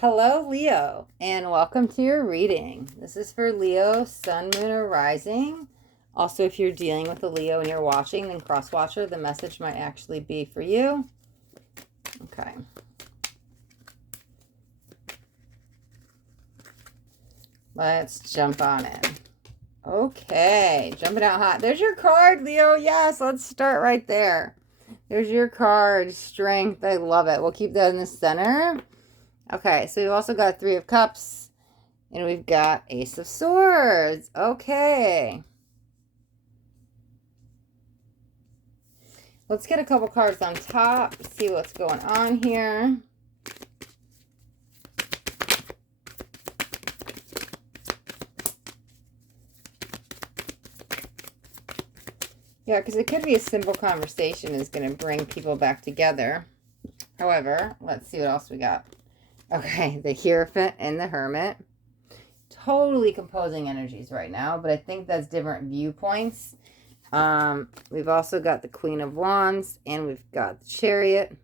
Hello, Leo, and welcome to your reading. This is for Leo, Sun, Moon, or Rising. Also, if you're dealing with a Leo and you're watching, then cross-watcher, the message might actually be for you. Okay. Let's jump on in. Okay, jumping out hot. There's your card, Leo. Yes, let's start right there. There's your card, Strength. I love it. We'll keep that in the center. Okay, so we've also got Three of Cups, and we've got Ace of Swords. Okay. Let's get a couple cards on top, see what's going on here. Yeah, because it could be a simple conversation is going to bring people back together. However, let's see what else we got. Okay, the Hierophant and the Hermit. Totally composing energies right now, but I think that's different viewpoints. We've also got the Queen of Wands, and we've got the Chariot.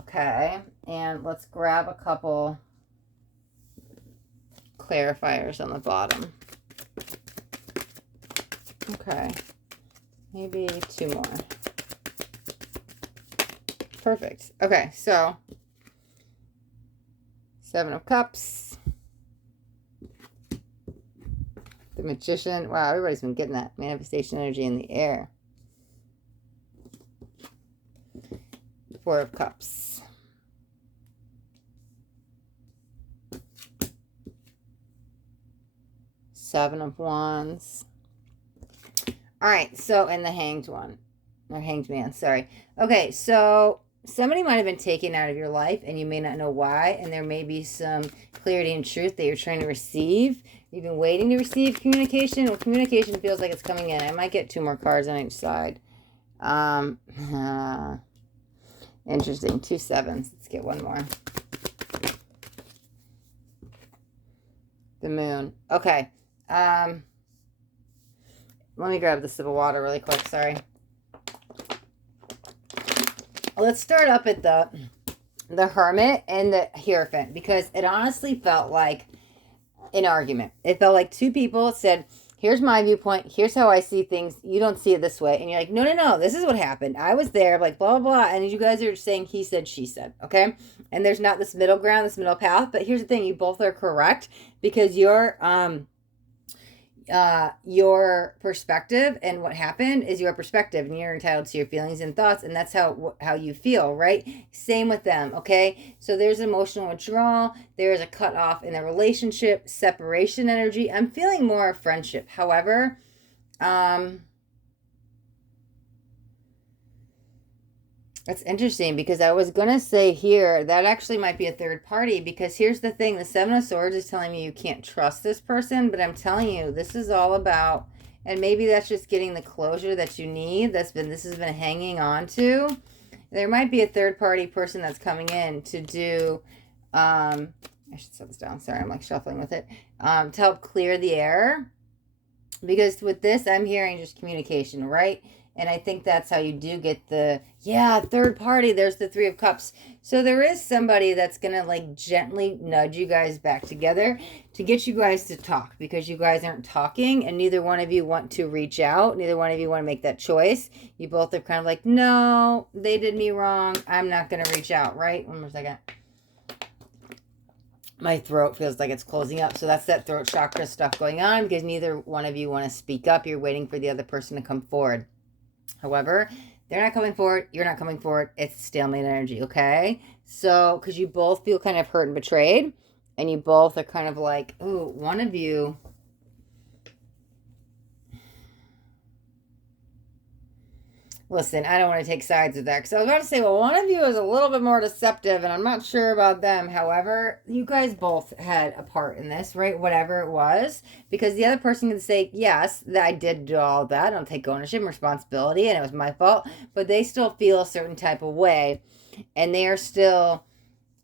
Okay, and let's grab a couple clarifiers on the bottom. Okay, maybe two more. Perfect. Okay, so Seven of Cups. The Magician. Wow, everybody's been getting that manifestation energy in the air. Four of Cups. Seven of Wands. All right, so in the Hanged one. Or Hanged Man, sorry. Okay, so somebody might have been taken out of your life and you may not know why, and there may be some clarity and truth that you're trying to receive. You've been waiting to receive communication. Well, communication feels like it's coming in. I might get two more cards on each side. Interesting. 2 sevens. Let's get one more. The Moon. Okay. Let me grab the sip of water really quick. Sorry. Let's start up at the Hermit and the Hierophant, because it honestly felt like an argument. It felt like two people said, here's my viewpoint, here's how I see things, you don't see it this way, and you're like, no, this is what happened, I was there, like blah blah blah, and you guys are saying he said, she said, okay? And there's not this middle ground, this middle path, but here's the thing, you both are correct, because your perspective and what happened is your perspective, and you're entitled to your feelings and thoughts, and that's how you feel, right? Same with them, okay? So there's emotional withdrawal, there's a cut off in the relationship, separation energy. I'm feeling more of friendship. However, that's interesting, because I was going to say here, that actually might be a third party, because here's the thing. The Seven of Swords is telling me you can't trust this person, but I'm telling you, this is all about, and maybe that's just getting the closure that you need, this has been hanging on to. There might be a third party person that's coming in to do, I should set this down. Sorry, I'm like shuffling with it, to help clear the air. Because with this, I'm hearing just communication, right? And I think that's how you do get the, third party. There's the Three of Cups. So there is somebody that's going to like gently nudge you guys back together to get you guys to talk, because you guys aren't talking and neither one of you want to reach out. Neither one of you want to make that choice. You both are kind of like, no, they did me wrong, I'm not going to reach out, right? One more second. My throat feels like it's closing up. So that's that throat chakra stuff going on, because neither one of you want to speak up. You're waiting for the other person to come forward. However, they're not coming forward, you're not coming forward, it's stalemate energy, okay? So, because you both feel kind of hurt and betrayed, and you both are kind of like, ooh, one of you, listen, I don't want to take sides with that, because I was about to say, well, one of you is a little bit more deceptive, and I'm not sure about them. However, you guys both had a part in this, right? Whatever it was, because the other person can say, yes, that I did do all that, I don't take ownership and responsibility, and it was my fault, but they still feel a certain type of way, and they are still,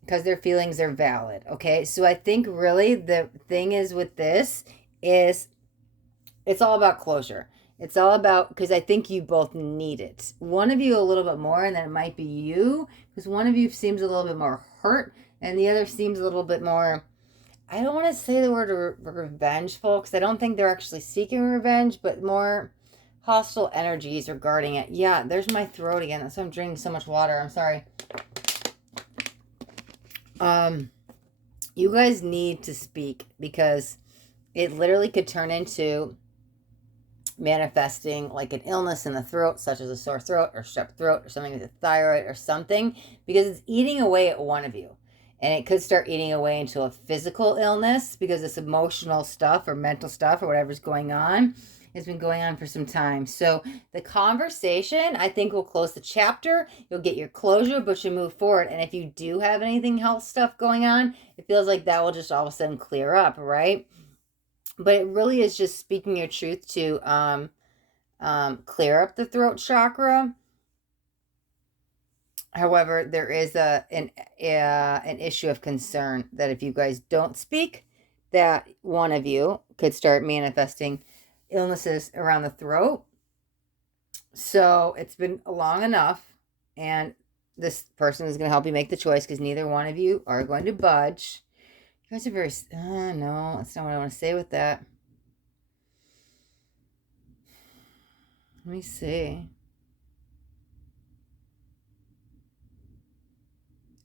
because their feelings are valid, okay? So I think really the thing is with this is it's all about closure. It's all about, because I think you both need it. One of you a little bit more, and then it might be you, because one of you seems a little bit more hurt And the other seems a little bit more, I don't want to say the word revengeful, because I don't think they're actually seeking revenge, but more hostile energies regarding it. Yeah, there's my throat again. That's why I'm drinking so much water. I'm sorry. You guys need to speak, because it literally could turn into manifesting like an illness in the throat, such as a sore throat or strep throat or something with the thyroid or something, because it's eating away at one of you. And it could start eating away into a physical illness, because this emotional stuff or mental stuff or whatever's going on has been going on for some time. So the conversation, I think, will close the chapter. You'll get your closure, but you move forward. And if you do have anything health stuff going on, it feels like that will just all of a sudden clear up, right? But it really is just speaking your truth to clear up the throat chakra. However, there is an issue of concern that if you guys don't speak, that one of you could start manifesting illnesses around the throat. So it's been long enough, and this person is going to help you make the choice, because neither one of you are going to budge. You guys are very, no, that's not what I want to say with that. Let me see.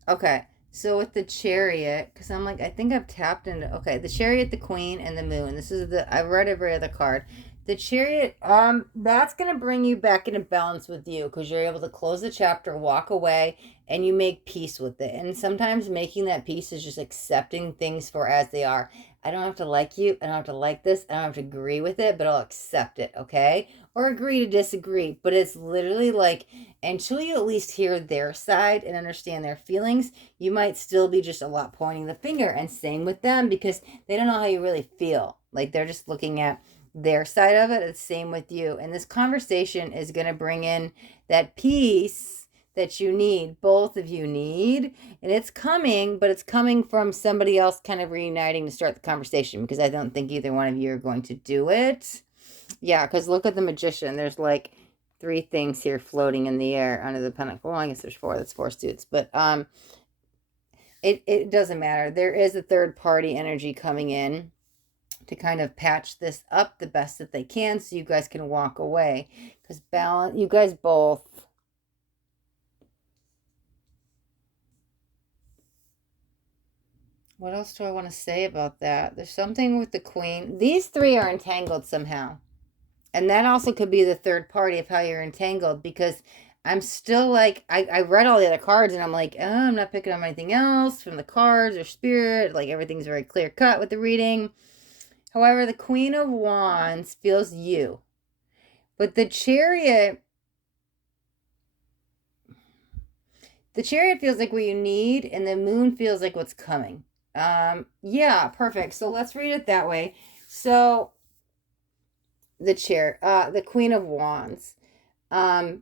Okay, so with the Chariot, because I'm like, I think I've tapped into, okay, the Chariot, the Queen, and the Moon. This is I've read every other card. The Chariot, that's going to bring you back into balance with you, because you're able to close the chapter, walk away, and you make peace with it. And sometimes making that peace is just accepting things for as they are. I don't have to like you. I don't have to like this. I don't have to agree with it, but I'll accept it, okay? Or agree to disagree. But it's literally like, until you at least hear their side and understand their feelings, you might still be just a lot pointing the finger, and same with them, because they don't know how you really feel. Like, they're just looking at their side of it. It's same with you. And this conversation is going to bring in that peace that you need, both of you need. And it's coming, but it's coming from somebody else kind of reuniting to start the conversation, because I don't think either one of you are going to do it. Yeah, because look at the Magician. There's like 3 things here floating in the air under the pentacle. Well, I guess there's 4. That's 4 suits. But it doesn't matter. There is a third party energy coming in to kind of patch this up the best that they can, so you guys can walk away. Because balance, you guys both. What else do I want to say about that? There's something with the Queen. These 3 are entangled somehow. And that also could be the third party of how you're entangled, because I'm still like, I read all the other cards, and I'm like, oh, I'm not picking up anything else from the cards or spirit. Like, everything's very clear cut with the reading. However, the Queen of Wands feels you. But the Chariot feels like what you need, and the Moon feels like what's coming. Yeah, perfect. So let's read it that way. So the Queen of Wands. Perfect.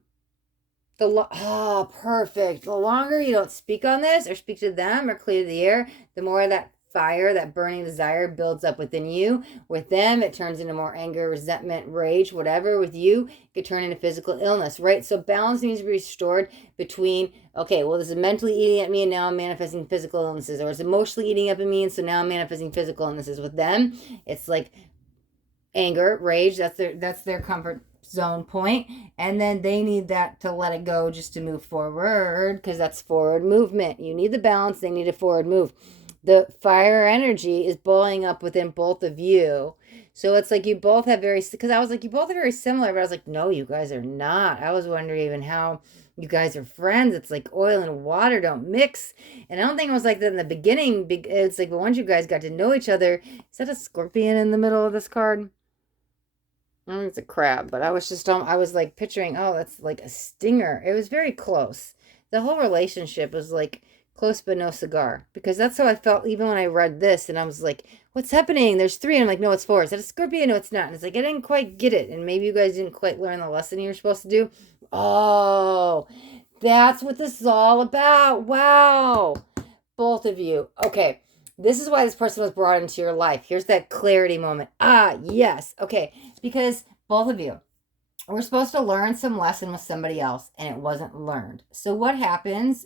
The longer you don't speak on this, or speak to them, or clear the air, the more that fire, that burning desire builds up within you. With them, it turns into more anger, resentment, rage, whatever. With you, it could turn into physical illness, right? So balance needs to be restored between, okay, well, this is mentally eating at me, and now I'm manifesting physical illnesses, or it's emotionally eating up at me, and so now I'm manifesting physical illnesses. With them, it's like anger, rage, that's their comfort zone point, and then they need that to let it go, just to move forward, because that's forward movement. You need the balance, they need a forward move. The fire energy is boiling up within both of you. So it's like you both have because I was like, you both are very similar, but I was like, no, you guys are not. I was wondering even how you guys are friends. It's like oil and water don't mix. And I don't think it was like that in the beginning. It's like, but once you guys got to know each other, is that a scorpion in the middle of this card? It's a crab, but I was like picturing, oh, that's like a stinger. It was very close. The whole relationship was like close but no cigar, because that's how I felt even when I read this, and I was like, what's happening? There's 3, and I'm like, no, it's 4. Is that a Scorpio? No, it's not. And it's like, I didn't quite get it, and maybe you guys didn't quite learn the lesson you were supposed to do. Oh, that's what this is all about. Wow. Both of you. Okay. This is why this person was brought into your life. Here's that clarity moment. Ah, yes. Okay. Because both of you were supposed to learn some lesson with somebody else, and it wasn't learned. So what happens?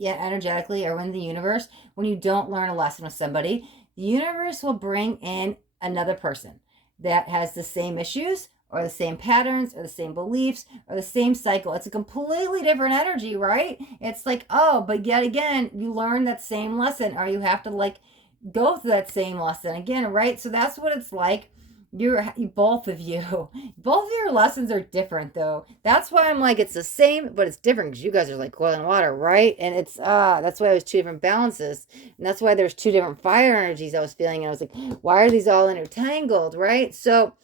yet energetically or in the universe, when you don't learn a lesson with somebody, the universe will bring in another person that has the same issues or the same patterns or the same beliefs or the same cycle. It's a completely different energy, right? It's like, oh, but yet again, you learn that same lesson, or you have to like go through that same lesson again, right? So that's what it's like. Both of your lessons are different though. That's why I'm like, it's the same but it's different, because you guys are like oil and water, right? And it's that's why it was two different balances, and that's why there's two different fire energies I was feeling, and I was like, why are these all intertangled, right? So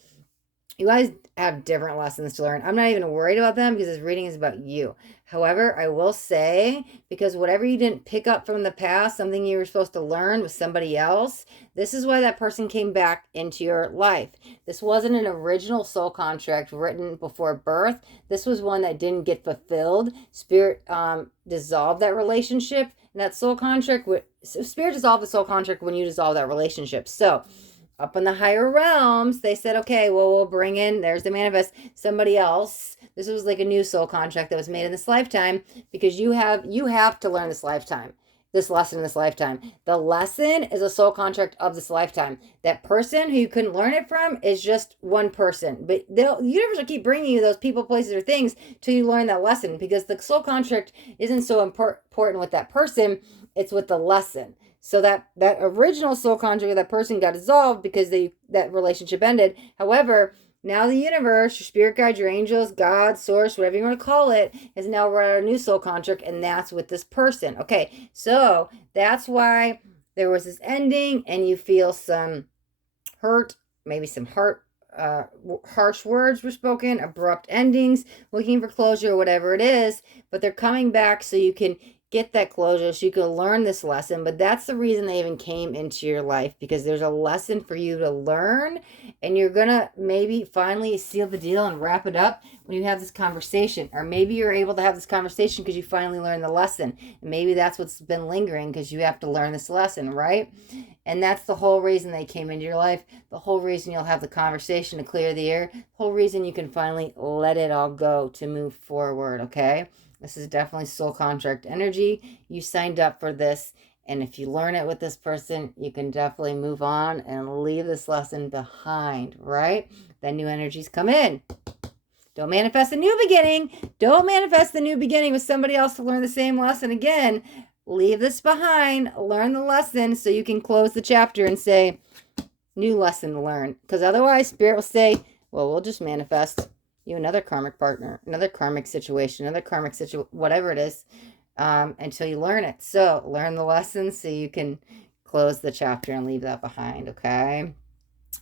you guys have different lessons to learn. I'm not even worried about them because this reading is about you. However, I will say, because whatever you didn't pick up from the past, something you were supposed to learn with somebody else, this is why that person came back into your life. This wasn't an original soul contract written before birth. This was one that didn't get fulfilled. Spirit dissolved that relationship, and that soul contract, Spirit dissolved the soul contract when you dissolve that relationship. So, up in the higher realms, they said, okay, well, we'll bring in, there's the manifest, somebody else. This was like a new soul contract that was made in this lifetime, because you have to learn this lifetime, this lesson in this lifetime. The lesson is a soul contract of this lifetime. That person who you couldn't learn it from is just one person. But the universe will keep bringing you those people, places, or things till you learn that lesson, because the soul contract isn't so important with that person. It's with the lesson. So that original soul contract of that person got dissolved because that relationship ended. However, now the universe, your spirit guide, your angels, God, source, whatever you want to call it, has now wrote a new soul contract, and that's with this person. Okay, so that's why there was this ending, and you feel some hurt, maybe some harsh words were spoken, abrupt endings, looking for closure, whatever it is, but they're coming back so you can get that closure, so you can learn this lesson. But that's the reason they even came into your life, because there's a lesson for you to learn, and you're gonna maybe finally seal the deal and wrap it up when you have this conversation. Or maybe you're able to have this conversation because you finally learned the lesson, and maybe that's what's been lingering, because you have to learn this lesson, right? And that's the whole reason they came into your life, the whole reason you'll have the conversation to clear the air, the whole reason you can finally let it all go to move forward. Okay, this is definitely soul contract energy. You signed up for this, and if you learn it with this person, you can definitely move on and leave this lesson behind, right? Then new energies come in. Don't manifest a new beginning. Don't manifest the new beginning with somebody else to learn the same lesson again. Leave this behind. Learn the lesson so you can close the chapter and say, new lesson to learn. Because otherwise, Spirit will say, well, we'll just manifest you another karmic partner, another karmic situation, whatever it is, until you learn it. So learn the lesson so you can close the chapter and leave that behind, okay?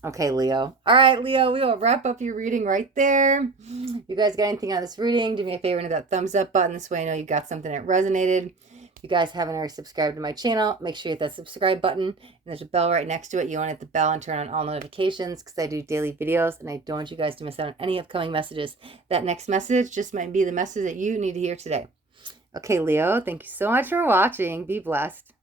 Okay, Leo. All right, Leo, we will wrap up your reading right there. You guys got anything on this reading, do me a favor and hit that thumbs up button. This way I know you got something that resonated. If you guys haven't already subscribed to my channel, make sure you hit that subscribe button. And there's a bell right next to it. You want to hit the bell and turn on all notifications, because I do daily videos, and I don't want you guys to miss out on any upcoming messages. That next message just might be the message that you need to hear today. Okay, Leo, thank you so much for watching. Be blessed.